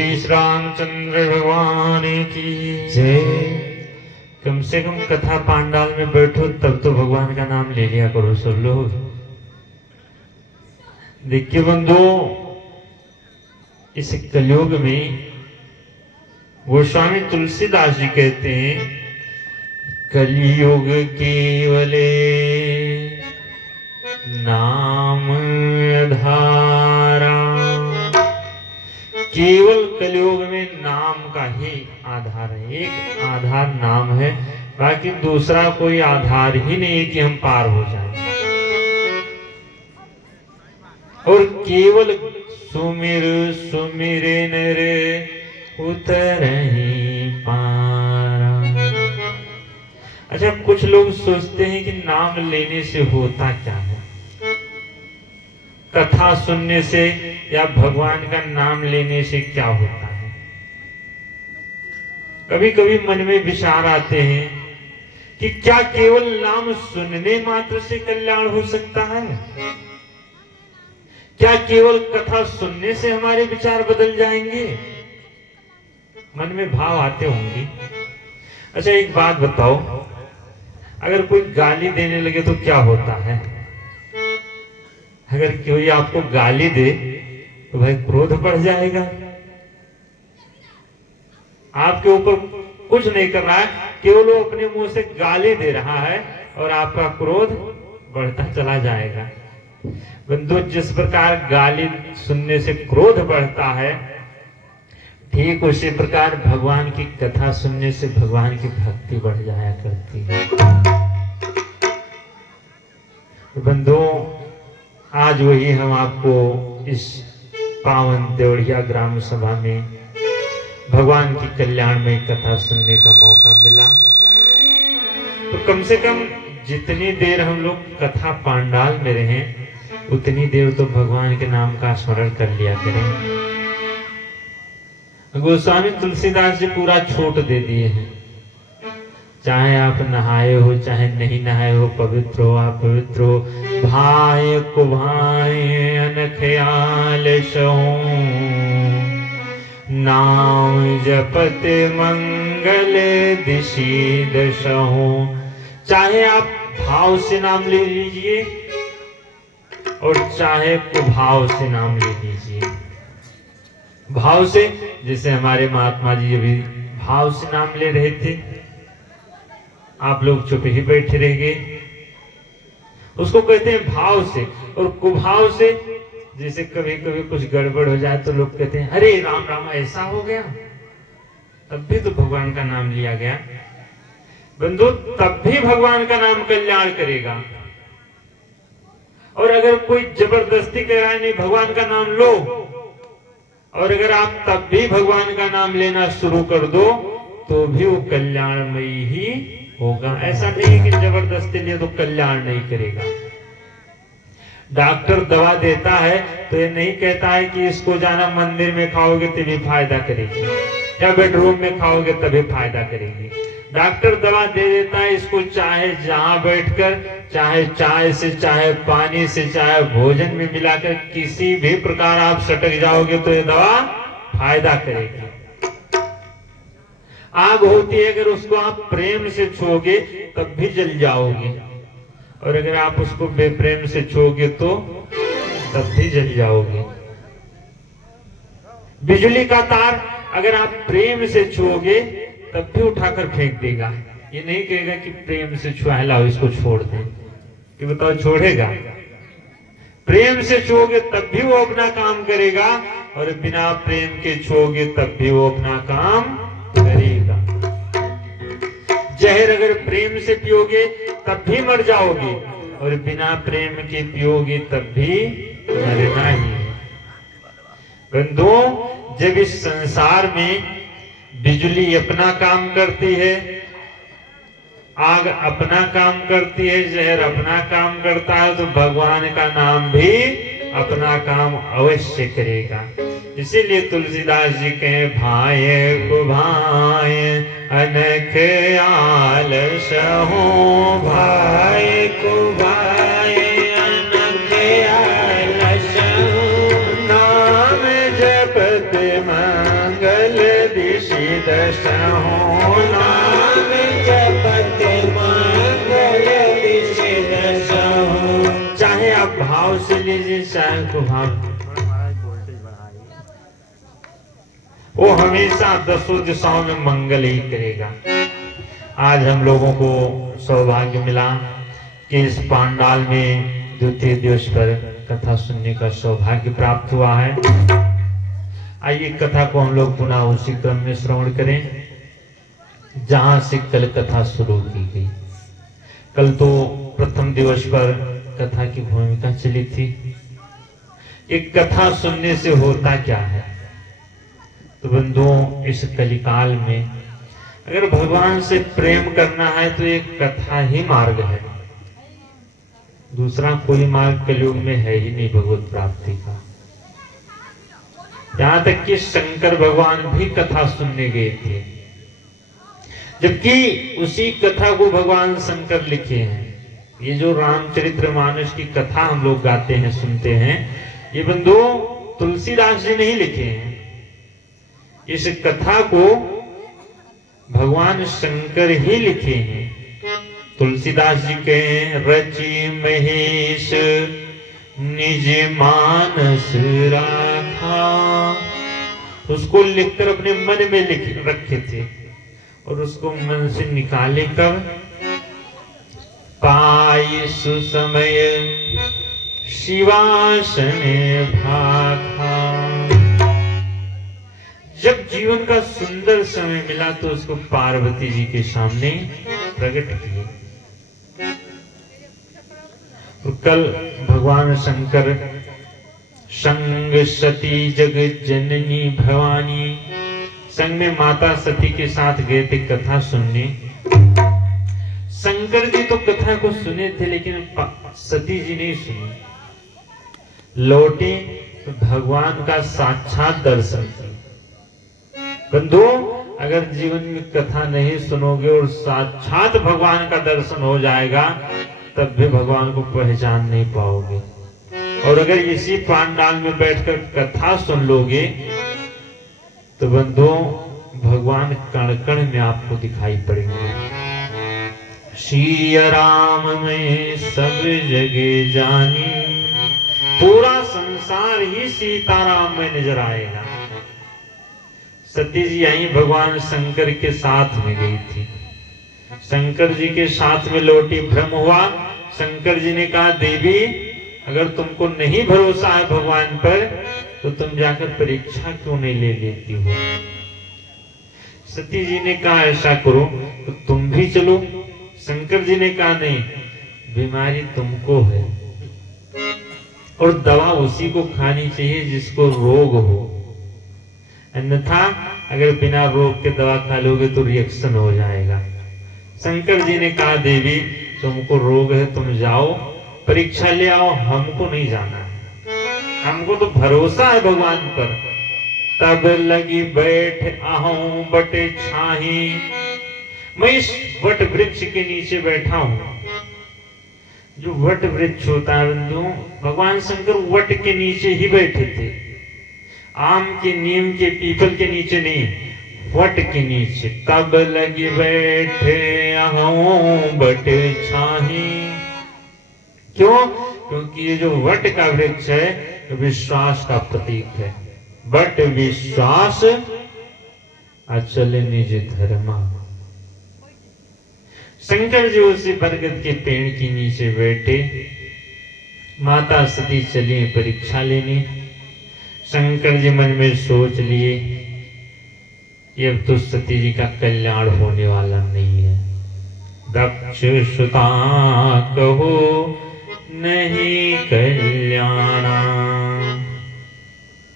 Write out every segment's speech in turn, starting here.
बोली श्री रामचंद्र भगवान की जय। कम से कम कथा पांडाल में बैठो तब तो भगवान का नाम ले लिया करो सब लोग। देखिए बंधु, इस कलयुग में गोस्वामी तुलसीदास जी कहते हैं, कलयुग केवले नाम आधारा। केवल कलयुग में नाम का ही आधार है, एक आधार नाम है, बाकी दूसरा कोई आधार ही नहीं है कि हम पार हो जाएं। और केवल सुमिर सुमिरे नरे उतरहि पारा। अच्छा, कुछ लोग सोचते हैं कि नाम लेने से होता क्या है, कथा सुनने से या भगवान का नाम लेने से क्या होता है। कभी कभी मन में विचार आते हैं कि क्या केवल नाम सुनने मात्र से कल्याण हो सकता है? क्या केवल कथा सुनने से हमारे विचार बदल जाएंगे? मन में भाव आते होंगे। अच्छा, एक बात बताओ, अगर कोई गाली देने लगे तो क्या होता है? अगर कोई आपको गाली दे तो भाई क्रोध बढ़ जाएगा। आपके ऊपर कुछ नहीं कर रहा है, केवल वो अपने मुंह से गाली दे रहा है और आपका क्रोध बढ़ता चला जाएगा। बंधु, जिस प्रकार गाली सुनने से क्रोध बढ़ता है, ठीक उसी प्रकार भगवान की कथा सुनने से भगवान की भक्ति बढ़ जाया करती है। बंधु, आज वही हम आपको इस पावन देवड़िया ग्राम सभा में भगवान की कल्याण में कथा सुनने का मौका मिला। तो कम से कम जितनी देर हम लोग कथा पांडाल में रहें, उतनी देर तो भगवान के नाम का स्मरण कर लिया करें। गोस्वामी तुलसीदास जी पूरा छूट दे दिए हैं, चाहे आप नहाए हो चाहे नहीं नहाए हो, पवित्र हो अपवित्र हो, भाई को भाई अनख्याल सहो, नाम जपत मंगल दिशी दशहो। चाहे आप भाव से नाम ले लीजिए और चाहे कुभाव से नाम ले लीजिए। भाव से, जैसे हमारे महात्मा जी अभी भाव से नाम ले रहे थे, आप लोग चुप ही बैठे रह गए, उसको कहते हैं भाव से। और कुभाव से, जैसे कभी कभी कुछ गड़बड़ हो जाए तो लोग कहते हैं अरे राम राम ऐसा हो गया, तब भी तो भगवान का नाम लिया गया। बंधु, तब भी भगवान का नाम कल्याण करेगा। और अगर कोई जबरदस्ती कह रहा है नहीं भगवान का नाम लो, और अगर आप तब भी भगवान का नाम लेना शुरू कर दो तो भी वो कल्याणमयी ही होगा। ऐसा नहीं है कि जबरदस्ती लिए तो कल्याण नहीं करेगा। डॉक्टर दवा देता है तो ये नहीं कहता है कि इसको जाना मंदिर में खाओगे तभी फायदा करेगी, या बेडरूम में खाओगे तभी फायदा करेगी। डॉक्टर दवा दे देता है, इसको चाहे जहां बैठकर, चाहे चाय से, चाहे पानी से, चाहे भोजन में मिलाकर किसी भी प्रकार आप सटक जाओगे तो ये दवा फायदा करेगी। आग होती है, अगर उसको आप प्रेम से छूओगे तब भी जल जाओगे, और अगर आप उसको बेप्रेम से छूओगे तो तब भी जल जाओगे। बिजली का तार अगर आप प्रेम से छूओगे तब भी उठाकर फेंक देगा, ये नहीं कहेगा कि प्रेम से छुआ लाओ इसको छोड़ दे, कि बताओ छोड़ेगा? प्रेम से छुओगे तब भी वो अपना काम करेगा, और बिना प्रेम के छुओगे तब भी वो अपना काम करेगा। जहर अगर प्रेम से पियोगे तब भी मर जाओगे, और बिना प्रेम के पियोगे तब भी मरना ही है। बंधुओं, जब इस संसार में बिजली अपना काम करती है, आग अपना काम करती है, जहर अपना काम करता है, तो भगवान का नाम भी अपना काम अवश्य करेगा। इसीलिए तुलसीदास जी कहे भाई को भाई अनख आलस हो, भाई को भाई अनख आलस हो, नाम जपत मंगल भाव से लीजिए चाहे को भाव, वो हमेशा दसों दिशाओं में मंगल ही करेगा। आज हम लोगों को सौभाग्य मिला कि इस पांडाल में द्वितीय दिवस पर कथा सुनने का सौभाग्य प्राप्त हुआ है। आइए कथा को हम लोग पुनः उसी क्रम में श्रवण करें जहां से कल कथा शुरू की गई। कल तो प्रथम दिवस पर कथा की भूमिका चली थी। एक कथा सुनने से होता क्या है? तो बंधुओं, इस कलिकाल में अगर भगवान से प्रेम करना है तो एक कथा ही मार्ग है। दूसरा कोई मार्ग कलयुग में है ही नहीं भगवत प्राप्ति का। यहां तक कि शंकर भगवान भी कथा सुनने गए थे, जबकि उसी कथा को भगवान शंकर लिखे हैं। ये जो रामचरितमानस की कथा हम लोग गाते हैं, सुनते हैं, ये बंधुओं तुलसीदास जी नहीं लिखे हैं। इस कथा को भगवान शंकर ही लिखे हैं। तुलसीदास जी के रचि महेश निज मानस राखा, उसको लिखकर अपने मन में लिख रखे थे और उसको मन से निकाले कब? पाई सुसमय शिवासन भाखा। जब जीवन का सुंदर समय मिला तो उसको पार्वती जी के सामने प्रकट किए। तो कल भगवान शंकर संग सती जगत जननी भवानी, संग में माता सती के साथ गए थे कथा सुनने। शंकर जी तो कथा को सुने थे लेकिन सती जी नहीं सुनी। लौटे तो भगवान का साक्षात दर्शन किया। बंधुओं, अगर जीवन में कथा नहीं सुनोगे और साक्षात भगवान का दर्शन हो जाएगा तब भी भगवान को पहचान नहीं पाओगे। और अगर इसी पांडाल में बैठकर कथा सुन लोगे तो बंधुओं भगवान कण कण में आपको दिखाई पड़ेंगे। सिया राम में सब जगह जानी, पूरा संसार ही सीताराम में नजर आएगा। सती जी आई भगवान शंकर के साथ में गई थी। शंकर जी के साथ में लौटी, भ्रम हुआ। शंकर जी ने कहा, देवी अगर तुमको नहीं भरोसा है भगवान पर तो तुम जाकर परीक्षा क्यों नहीं ले लेती हो? सती जी ने कहा, ऐसा करो तो तुम भी चलो। शंकर जी ने कहा, नहीं, बीमारी तुमको है और दवा उसी को खानी चाहिए जिसको रोग हो, अन्यथा अगर बिना रोग के दवा खा लोगे तो रिएक्शन हो जाएगा। शंकर जी ने कहा, देवी तुमको रोग है, तुम जाओ परीक्षा ले आओ, हमको नहीं जाना, हमको तो भरोसा है भगवान पर। तब लगी बैठ आहूं बट छाही, मैं इस वट वृक्ष के नीचे बैठा हूं। जो वट वृक्ष होता है बंधुओं, भगवान शंकर वट के नीचे ही बैठे थे। आम के, नीम के, पीपल के नीचे नहीं, वट के नीचे। तब लगी बैठे आहूं बट छाही। क्यों? क्योंकि ये जो वट का वृक्ष है विश्वास का प्रतीक है। बट विश्वास अचल निज धर्मा। शंकर जी उसी बरगद के पेड़ के नीचे बैठे। माता सती चली परीक्षा लेने। शंकर जी मन में सोच लिए कि अब तो सती जी का कल्याण होने वाला नहीं है। दक्ष सुता कहो नहीं कल्याणा,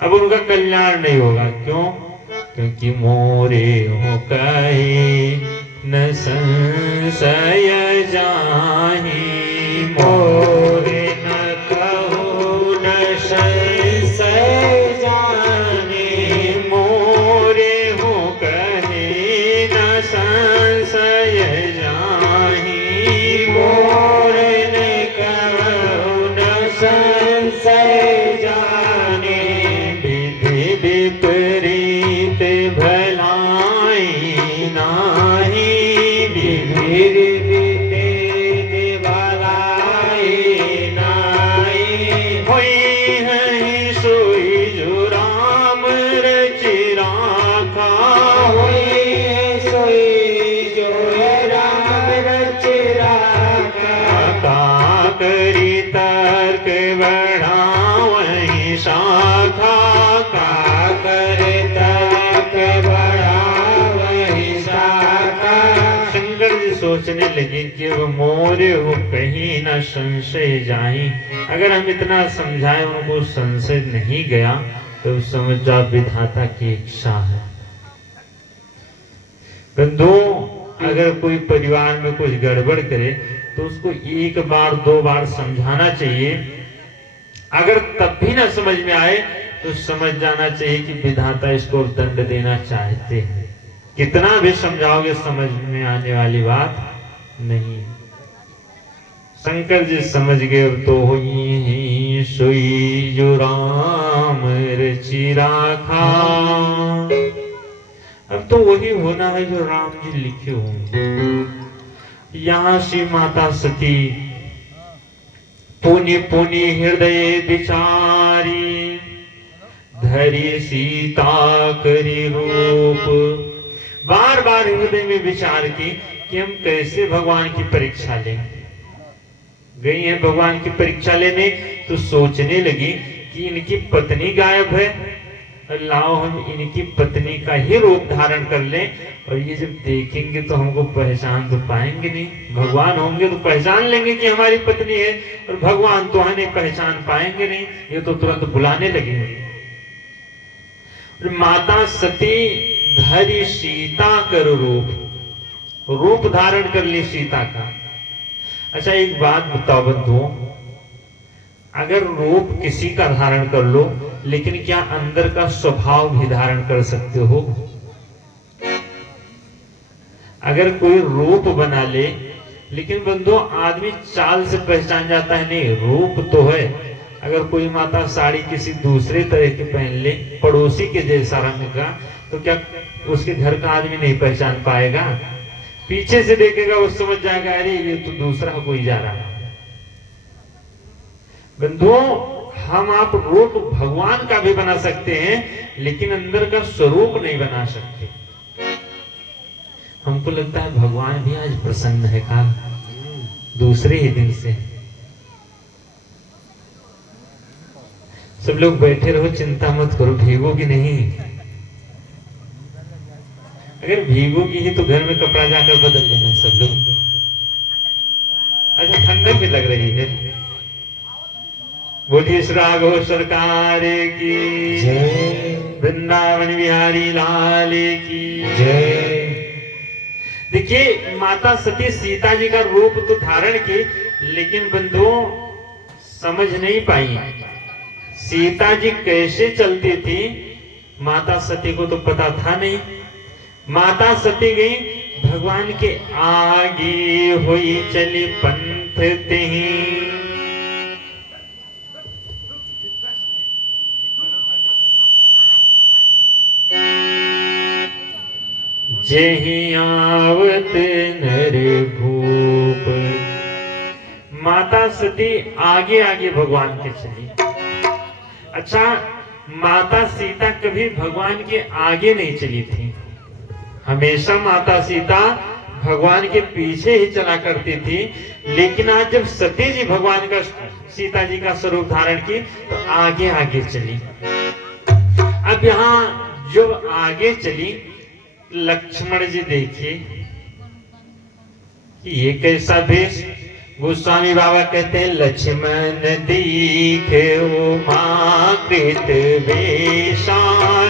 अब उनका कल्याण नहीं होगा। क्यों? क्योंकि मोरे हो कहे न संशय जाहि, मोरे न कहो न संशय जाहि, मोरे हो कहे न संशय जाहि, मोरे न कहो न संशय जाहि, विधि विपरीत भलाई नाही, विधि विपरीत करी तर्क बढ़ावहि शाखा, का करे तर्क बढ़ावहि शाखा। शंकर जी सोचने लगे कि वो मोरे हो कहीं ना संशय जाई। अगर हम इतना समझाएं उनको संशय नहीं गया तो समझ जा विधाता की इच्छा है। बंधुओं, अगर कोई परिवार में कुछ गड़बड़ करे तो उसको एक बार दो बार समझाना चाहिए। अगर तब भी ना समझ में आए तो समझ जाना चाहिए कि विधाता इसको दंड देना चाहते हैं। कितना भी समझाओगे समझ में आने वाली बात नहीं। शंकर जी समझ गए तो ही सोई जो राम रचि राखा। अब तो वही होना है जो राम जी लिखे होंगे। यहाँ श्री माता सती पुनि पुनि हृदय विचारी, धरी सीता करी रूप। बार बार हृदय में विचार की कि हम कैसे भगवान की परीक्षा लेंगे। गई है भगवान की परीक्षा लेने तो सोचने लगी कि इनकी पत्नी गायब है, लाओ हम इनकी पत्नी का ही रूप धारण कर लें, और ये जब देखेंगे तो हमको पहचान तो पाएंगे नहीं। भगवान होंगे तो पहचान लेंगे कि हमारी पत्नी है, और भगवान तो हमें पहचान पाएंगे नहीं, ये तो तुरंत बुलाने लगेंगे। माता सती धरी सीता कर रूप धारण कर ली सीता का। अच्छा एक बात बताओ बंधुओं, अगर रूप किसी का धारण कर लो लेकिन क्या अंदर का स्वभाव भी धारण कर सकते हो? अगर कोई रूप बना ले लेकिन बंधुओं आदमी चाल से पहचान जाता है, नहीं रूप तो है। अगर कोई माता साड़ी किसी दूसरे तरह की पहन ले, पड़ोसी के जैसा रंग का, तो क्या उसके घर का आदमी नहीं पहचान पाएगा? पीछे से देखेगा वो समझ जाएगा अरे ये तो दूसरा कोई जा रहा है। बंधुओं हम आप रूप भगवान का भी बना सकते हैं लेकिन अंदर का स्वरूप नहीं बना सकते। हमको लगता है भगवान भी आज प्रसन्न है का दूसरे ही दिन से। सब लोग बैठे रहो, चिंता मत करो, भीगोगी नहीं। अगर भीगोगी ही तो घर में कपड़ा जाकर बदल लेना सब लोग। अच्छा ठंडक भी लग रही है। बोलिए श्री राघव सरकार की जय, वृंदावन बिहारी लाल की जय। देखिए माता सती सीता जी का रूप तो धारण की, लेकिन बंधुओं समझ नहीं पाई सीता जी कैसे चलती थी। माता सती को तो पता था नहीं। माता सती गई भगवान के आगे हुई चली पंथ तेही। जही आवत नर भूप। माता सती आगे आगे भगवान के चली। अच्छा माता सीता कभी भगवान के आगे नहीं चली थी, हमेशा माता सीता भगवान के पीछे ही चला करती थी। लेकिन आज जब सती जी भगवान का सीता जी का स्वरूप धारण की तो आगे आगे चली। अब यहाँ जब आगे चली लक्ष्मण जी देखिए कि ये कैसा भेष। गोस्वामी बाबा कहते हैं लक्ष्मण दीखे उमाकृत वेशा।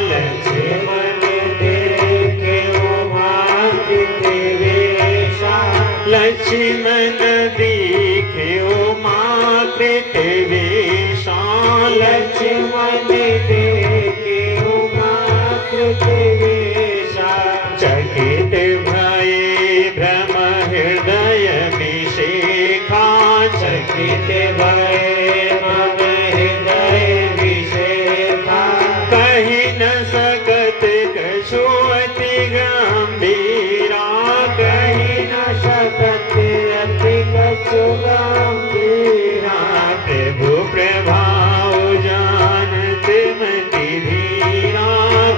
लक्ष्मण देखे उमाकृत वेशा। लक्ष्मण दीखे उमाकृत वेशा। लक्ष्मण देखे उमाकृत वेशा। चकित भये भ्रम हृदय विशेखा। चकित भये भ्रम हृदय विशेखा। कहीं न सकत कछुअति गंभीरा। कहीं न सकत अति कछु गंभीरा। प्रभु प्रभाव जानत मति धीरा।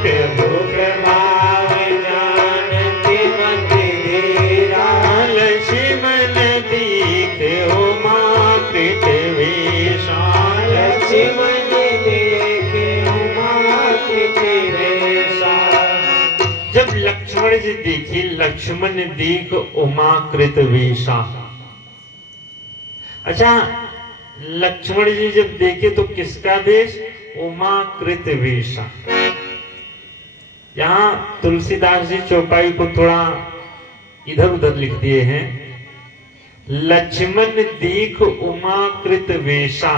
प्रभु प्रभाव जानत मति धीरा। लक्ष्मण दीखे उमाकृत जी देखिए, लक्ष्मण दीख उमा कृत वेशा। अच्छा, लक्ष्मण जी जब देखे तो किसका वेश? उमा कृत वेशा। यहां तुलसीदास जी चौपाई को थोड़ा इधर उधर लिख दिए हैं। लक्ष्मण दीख उमा कृत वेशा।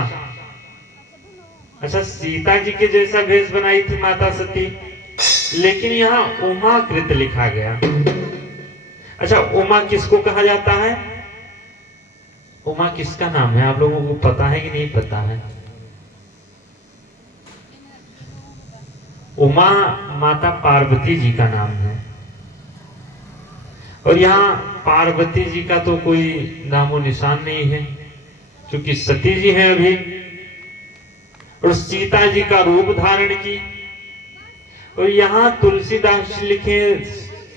अच्छा, सीता जी के जैसा भेष बनाई थी माता सती, लेकिन यहाँ उमा कृत लिखा गया। अच्छा, उमा किसको कहा जाता है? उमा किसका नाम है? आप लोगों को पता है कि नहीं पता है? उमा माता पार्वती जी का नाम है। और यहाँ पार्वती जी का तो कोई नामो निशान नहीं है, क्योंकि सती जी हैं अभी, और सीता जी का रूप धारण की। और यहाँ तुलसीदास लिखे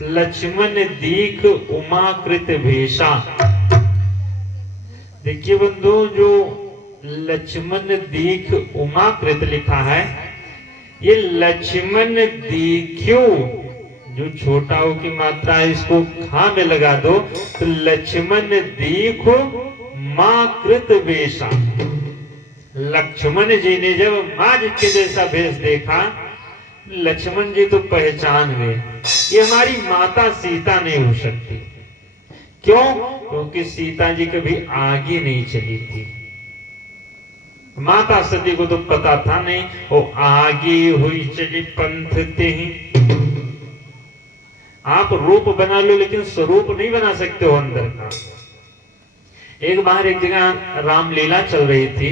लक्ष्मण दीख उमा कृत भेषा। देखिए बंधु, जो लक्ष्मण दीख उमा कृत लिखा है, ये लक्ष्मण दीख्यो, जो छोटा हो की मात्रा है इसको खा में लगा दो तो लक्ष्मण दीखो मां कृत वेशा। लक्ष्मण जी ने जब मां जी के जैसा भेष देखा, लक्ष्मण जी तो पहचान गए ये हमारी माता सीता नहीं हो सकती। क्यों? क्योंकि सीता जी कभी आगे नहीं चली थी। माता सती को तो पता था नहीं, वो आगे हुई चली पंथ ते ही। आप रूप बना लो लेकिन स्वरूप नहीं बना सकते हो अंदर का। एक बार एक जगह रामलीला चल रही थी,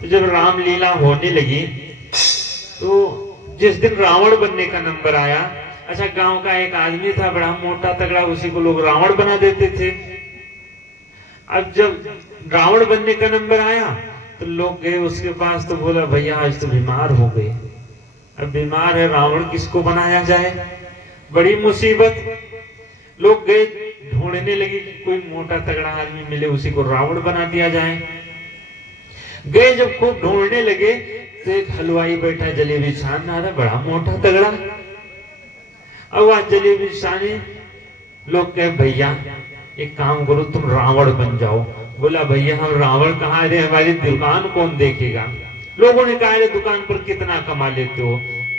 तो जब रामलीला होने लगी तो जिस दिन रावण बनने का नंबर आया, अच्छा गांव का एक आदमी था बड़ा मोटा तगड़ा, उसी को लोग रावण बना देते थे। अब जब रावण बनने का नंबर आया तो लोग गए उसके पास, तो बोला भैया आज तो बीमार हो गए, अब बीमार है रावण किसको बनाया जाए, बड़ी मुसीबत। लोग गए ढूंढने लगे कि कोई मोटा तगड़ा आदमी मिले उसी को रावण बना दिया जाए। गए जब खूब ढूंढने लगे तो एक हलवाई बैठा जलेबी छान रहा था, बड़ा मोटा तगड़ा। अब वह जलेबी छाने, लोग कहे भैया एक काम करो तुम रावण बन जाओ। बोला भैया हम रावण कहाँ रहे, हमारी दुकान कौन देखेगा। लोगों ने कहा दुकान पर कितना कमा लेते हो?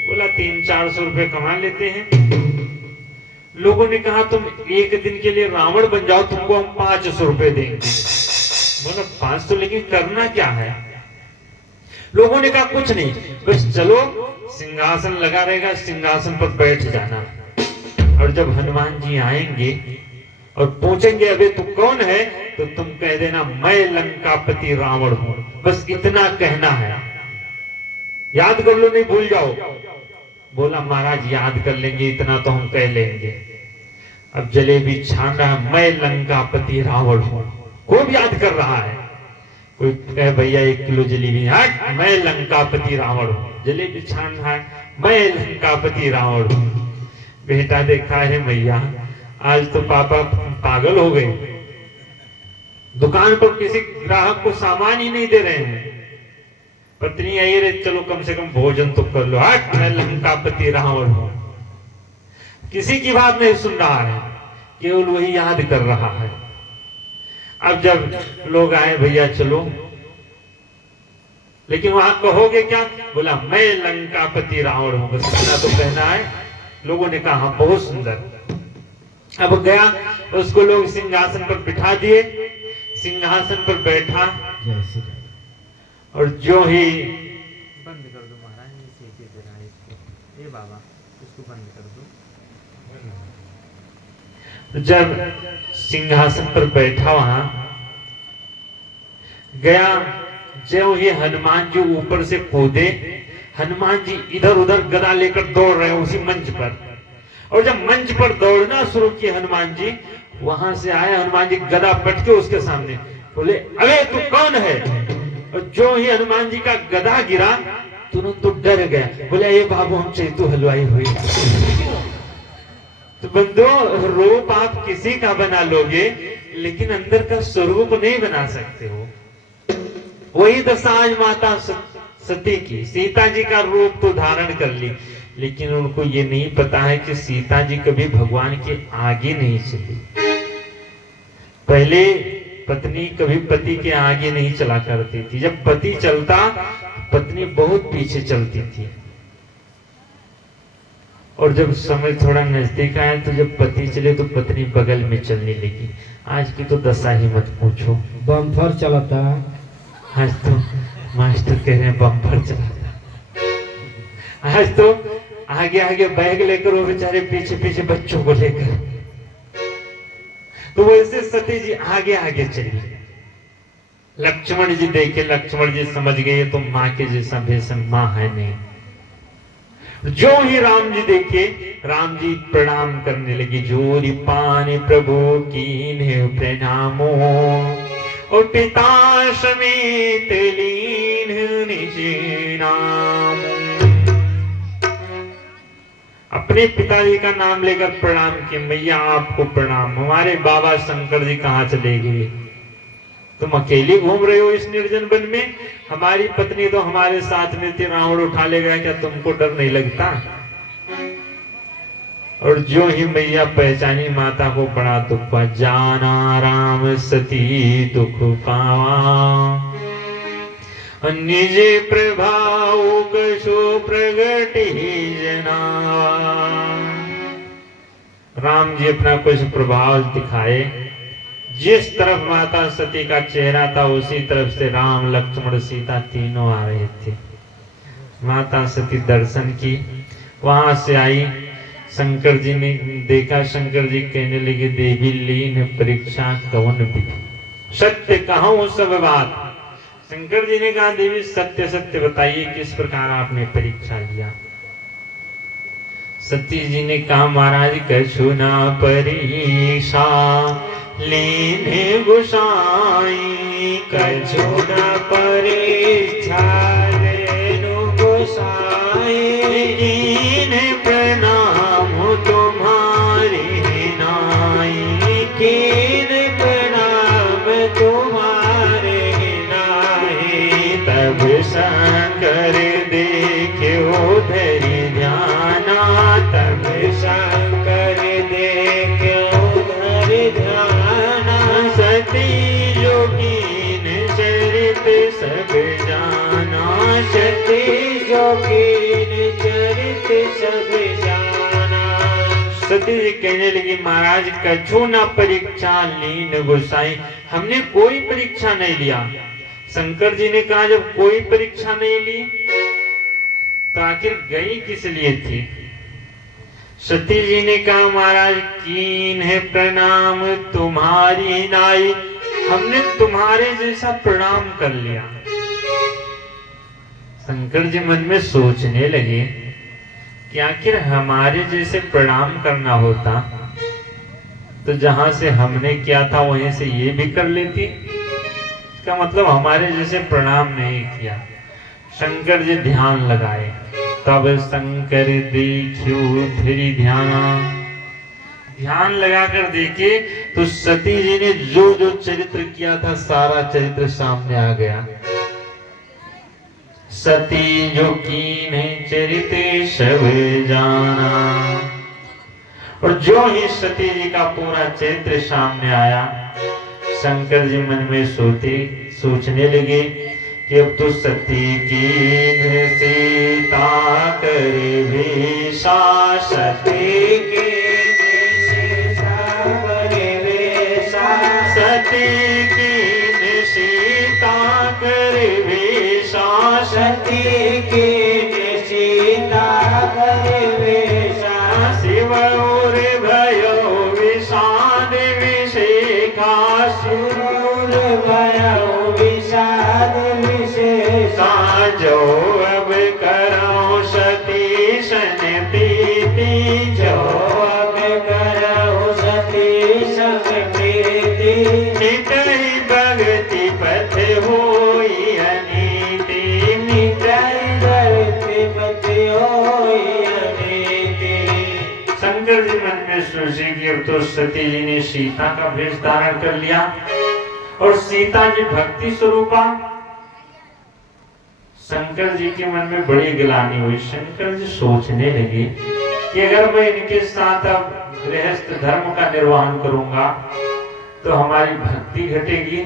बोला 300-400 रुपए कमा लेते हैं। लोगों ने कहा तुम एक दिन के लिए रावण बन जाओ, तुमको हम 500 रुपए देंगे। बोला 500, लेकिन करना क्या है? लोगों ने कहा कुछ नहीं, बस चलो सिंहासन लगा रहेगा, सिंहासन पर बैठ जाना, और जब हनुमान जी आएंगे और पूछेंगे अबे तू कौन है, तो तुम कह देना मैं लंकापति रावण हूं। बस इतना कहना है, याद कर लो, नहीं भूल जाओ। बोला महाराज याद कर लेंगे, इतना तो हम कह लेंगे। अब जलेबी छान रहा है, मैं लंकापति रावण हूं, खूब याद कर रहा है। कोई कहे भैया 1 किलो जलेबी, हट मैं लंकापति रावण हूं। जलेबी छान रहा है, मैं लंकापति रावण हूं। बेटा देखा है भैया आज तो पापा पागल हो गए, दुकान पर किसी ग्राहक को सामान ही नहीं दे रहे हैं। पत्नी आई रे चलो कम से कम भोजन तो कर लो, हट मैं लंकापति रावण हूं। किसी की बात नहीं सुन रहा है, केवल वही याद कर रहा है। अब जब लोग आए भैया चलो, लेकिन वहां कहोगे क्या? बोला मैं लंकापति रावण हूं, बस इतना तो कहना है। लोगों ने कहा बहुत सुंदर। अब गया, उसको लोग सिंहासन पर बिठा दिए, सिंहासन पर बैठा, और जो ही बंद कर दो महाराज, ये दे रहा है इसको, ये बाबा इसको बंद कर दो। जब सिंहासन पर बैठा वहां गया, जो ही हनुमान जी ऊपर से कूदे, हनुमान जी इधर उधर गदा लेकर दौड़ रहे हैं उसी मंच पर। और जब मंच पर दौड़ना शुरू किए हनुमान जी, वहां से आए हनुमान जी गदा पटके उसके सामने, बोले अरे तू कौन है? और जो ही हनुमान जी का गदा गिरा तुरंत तो डर गया, बोले ये बाबू हम चेतु हलवाई हुई। तो बंदो रूप आप किसी का बना लोगे, लेकिन अंदर का स्वरूप नहीं बना सकते हो। वही दशा आज माता सती की, सीता जी का रूप तो धारण कर ली, लेकिन उनको ये नहीं पता है कि सीता जी कभी भगवान के आगे नहीं चली। पहले पत्नी कभी पति के आगे नहीं चला करती थी, जब पति चलता पत्नी बहुत पीछे चलती थी, और जब समय थोड़ा नजदीक आया तो जब पति चले तो पत्नी बगल में चलने लगी। आज की तो दशा ही मत पूछो, बम्फर चलता। आज तो मास्टर कह रहे हैं बम्फर चलाता, आज तो आगे आगे बैग लेकर वो बेचारे पीछे पीछे बच्चों को लेकर, तो वैसे सती जी आगे आगे चली। लक्ष्मण जी देखे, लक्ष्मण जी समझ गए तो माँ के जैसा भीषण माँ है नहीं। जो ही राम जी देखे, राम जी प्रणाम करने लगे, जोरी पानी प्रभु कीन्हे प्रणामो, और पिता समेत लीन निज नाम। अपने पिताजी का नाम लेकर प्रणाम किए, मैया आपको प्रणाम, हमारे बाबा शंकर जी कहाँ चले गए, तुम अकेले घूम रहे हो इस निर्जन वन में, हमारी पत्नी तो हमारे साथ में थी, रावण उठा ले गया, क्या तुमको डर नहीं लगता। और जो ही मैया पहचानी माता को बड़ा दुख हुआ, जाना राम सती दुख पावा, निज प्रभाव कसो प्रगति जनावा। राम जी अपना कुछ प्रभाव दिखाए, जिस तरफ माता सती का चेहरा था उसी तरफ से राम लक्ष्मण सीता तीनों आ रहे थे। माता सती दर्शन की, वहां से आई, शंकर जी ने देखा, शंकर जी कहने लगे देवी लीन परीक्षा कौन भी, सत्य कहूं सब बात। शंकर जी ने कहा देवी सत्य सत्य बताइए किस प्रकार आपने परीक्षा लिया। सती जी ने कहा महाराज कछु ना परीक्षा लीने गुसाई, कछु न परीक्षा लेनु गुसाई, कीन्हे प्रणाम तुम्हारी नाई, कीन्हे प्रणाम तुम्हारे नाई। तब शंकर देख्यो धरि ध्याना, तब शंकर देख्यो धरि ध्याना, सती जोगीन चरित सब जाना, सती जोगीन चरित सब जाना। सती जी कहने लगी महाराज कछु न परीक्षा लीन गोसाई, हमने कोई परीक्षा नहीं लिया। शंकर जी ने कहा जब कोई परीक्षा नहीं ली तो आखिर गई किस लिए थी। सती जी ने कहा महाराज कीन्हे प्रणाम तुम्हारी नाई, हमने तुम्हारे जैसा प्रणाम कर लिया। शंकर जी मन में सोचने लगे कि आखिर हमारे जैसे प्रणाम करना होता तो जहां से हमने किया था वहीं से ये भी कर लेती, इसका मतलब हमारे जैसे प्रणाम नहीं किया। शंकर जी ध्यान लगाए, तब शंकर देखियो धरि ध्याना, ध्यान लगाकर देखे तो सती जी ने जो जो चरित्र किया था सारा चरित्र सामने आ गया। सती जो कीन्हे चरित सब जाना, और जो ही सती जी का पूरा चरित्र सामने आया, शंकर जी मन में सोचने लगे कि अब तो सती कीन्हे सीता करे भेषा, सती कीन्हे सीता करे भेषा, सती कीन्हे सीता करे भेषा, सती कीन्हे सीता करे भेषा। शिव और भयो विषाद विषेखा, शिव और भयो विषाद विषेखा, जो अब करो सती सन प्रीति, जो अब करो सती सन प्रीति, नितहि भगति पथ होई अनीति, नितहि भगति पथ होई अनीति। शंकर जी मन में सोचे कि अब तो सती जी ने सीता का वेश धारण कर लिया और सीता जी भक्ति स्वरूपा, शंकर जी के मन में बड़ी गिलानी हुई। शंकर जी सोचने लगे कि अगर मैं इनके साथ अब गृहस्थ धर्म का निर्वहन करूंगा तो हमारी भक्ति घटेगी,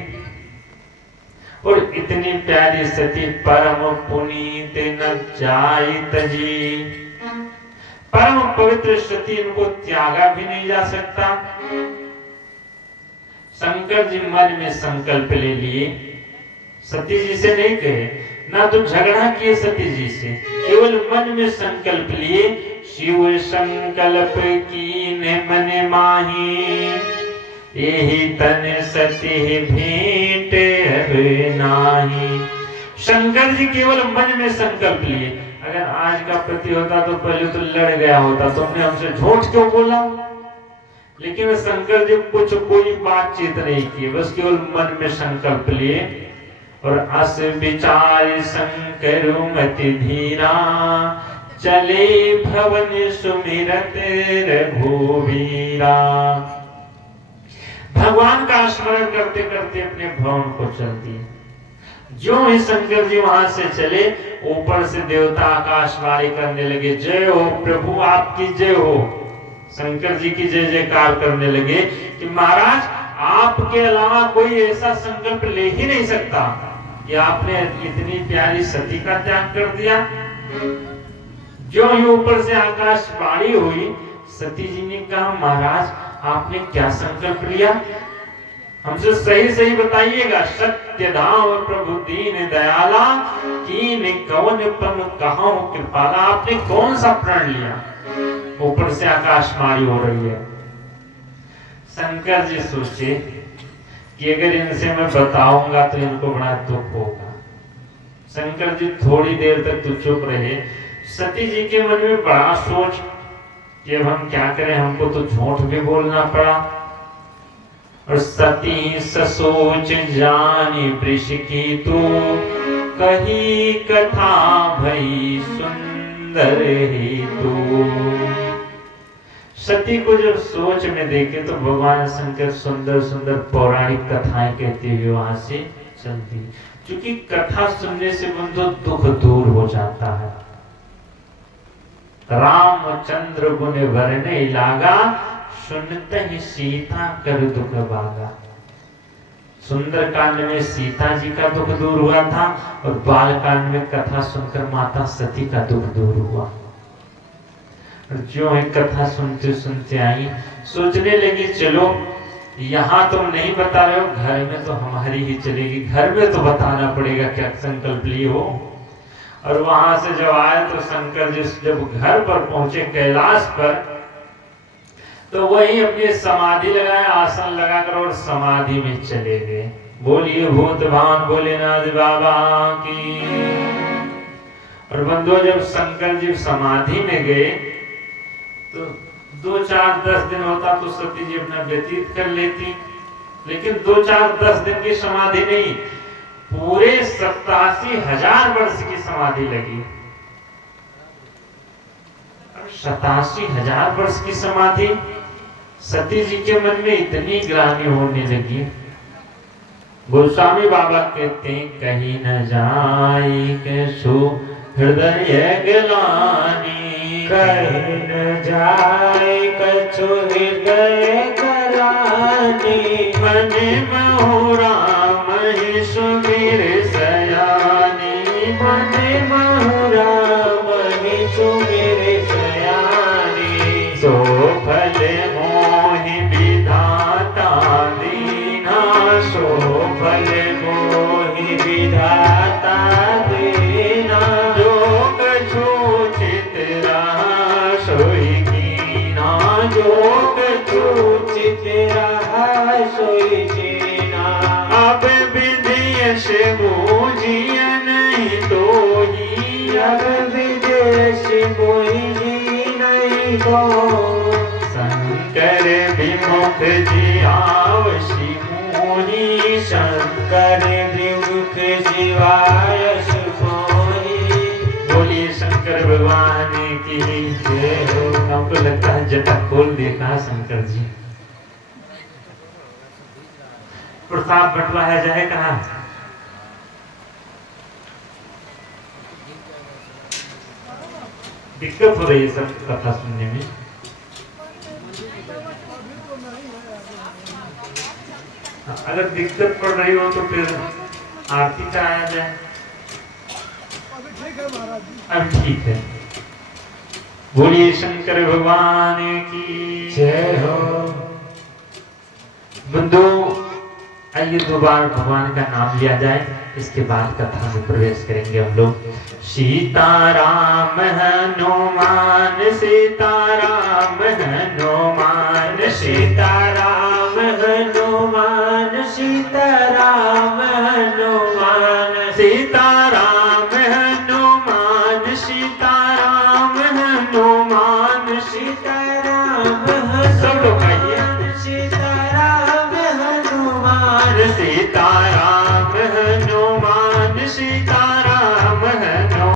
और इतनी प्यारी सती परम पुनीत न जाई तजी, परम पवित्र सती इनको त्यागा भी नहीं जा सकता। शंकर जी मन में संकल्प ले लिए, सती जी से नहीं कहे, ना तो झगड़ा किए सती जी से, केवल मन में संकल्प लिए, शिव संकल्प कीने मन माही, यही तन सती भेंट अब नाही। शंकर जी केवल मन में संकल्प लिए। अगर आज का पति होता तो पहले तो लड़ गया होता, तुमने हमसे झूठ क्यों बोला, लेकिन शंकर जी कुछ कोई बातचीत नहीं की, बस केवल मन में संकल्प लिए। और अस विचार शंकर मति धीरा, चले भवन सुमिरत रघुवीरा। भगवान का स्मरण करते करते अपने भवन को चल दिए। जो ही शंकर जी वहां से चले, ऊपर से देवता आकाशवाणी करने लगे, जय हो प्रभु आपकी जय हो। शंकर जी की जय जयकार करने लगे कि महाराज आपके अलावा कोई ऐसा संकल्प ले ही नहीं सकता कि आपने इतनी प्यारी सती का त्याग कर दिया। जो ही ऊपर से आकाशवाणी हुई, सती जी ने कहा महाराज आपने क्या संकल्प लिया, हमसे सही सही बताइएगा। सत्य धाम प्रभु दीन दयाला, कीन कौन पन कहां कृपाला, आपने कौन सा प्रण लिया। ऊपर से आकाशवाणी हो रही है। शंकर जी सोचे कि अगर इनसे मैं बताऊंगा तो इनको बड़ा दुख होगा। शंकर जी थोड़ी देर तक तो चुप रहे। सती जी के मन में बड़ा सोच कि अब हम क्या करें, हमको तो झूठ भी बोलना पड़ा। और सती ससोच जानी वृष की तू, कही कथा भई सुंदर ही तू। सती को जब सोच में देखे तो भगवान शंकर सुंदर सुंदर पौराणिक कथाएं कहते हुए वहां से चलती, क्योंकि कथा सुनने से बंधु दुख दूर हो जाता है। रामचंद्र गुण वरने लागा, सुनते ही सीता कर दुख भागा। सुंदर कांड में सीता जी का दुख दूर हुआ था, और बाल कांड में कथा सुनकर माता सती का दुख दूर हुआ। और जो है कथा सुनते सुनते आई, सोचने लगी चलो यहाँ तुम नहीं बता रहे हो, घर में तो हमारी ही चलेगी, घर में तो बताना पड़ेगा क्या संकल्प लिए हो। और वहां से जब आए तो शंकर जी जब घर पर पहुंचे कैलाश पर, तो वही अपनी समाधि लगाए, आसन लगाकर और समाधि में चले गए। बोलिए भूतभान भोलेनाथ बाबा की। और बंधुओं जब शंकर जी समाधि में गए तो 2-4-10 दिन होता तो सती जी अपना व्यतीत कर लेती, लेकिन 2-4-10 दिन की समाधि नहीं, पूरे 87,000 वर्ष की समाधि लगी। 87,000 वर्ष की समाधि। सती जी के मन में इतनी ग्लानि होने लगी। गोस्वामी बाबा कहते हैं कहीं न जाई के सो हृदय ग्लानि, कहीं न जाए कछु हृदय ग्लानि, मन महुरा महि सुमिर सयानी, मन महुरा महि सुमिर सयानी। सो फल मोहि विधाता दीना, सो फल मोहि विधाता दीना। जो कछु चितरा सोई कीना, जो कछु चितरा सोई कीना। अब विदेश बूझिय नहीं तो ही, अब विदेश कोई नहीं को। शंकर विमुख जी आवशी मोही, शंकर विमुख जीवायश मोही। बोलिए शंकर भगवान की जय हो। हमको लगता है जटा खोल देखा शंकर जी। प्रताप बंटवाया जाए कहा, दिक्कत हो रही है सब कथा सुनने में। अगर दिक्कत पड़ रही हो तो फिर आरती का आया जाए। अब ठीक है। बोलिए शंकर भगवान की जय हो। बंधु, आइए 2 बार भगवान का नाम लिया जाए, इसके बाद कथा में प्रवेश करेंगे हम लोग। सीताराम हनुमान, सीताराम हनुमान, सीताराम हनुमान, सीताराम हनुमान, सीता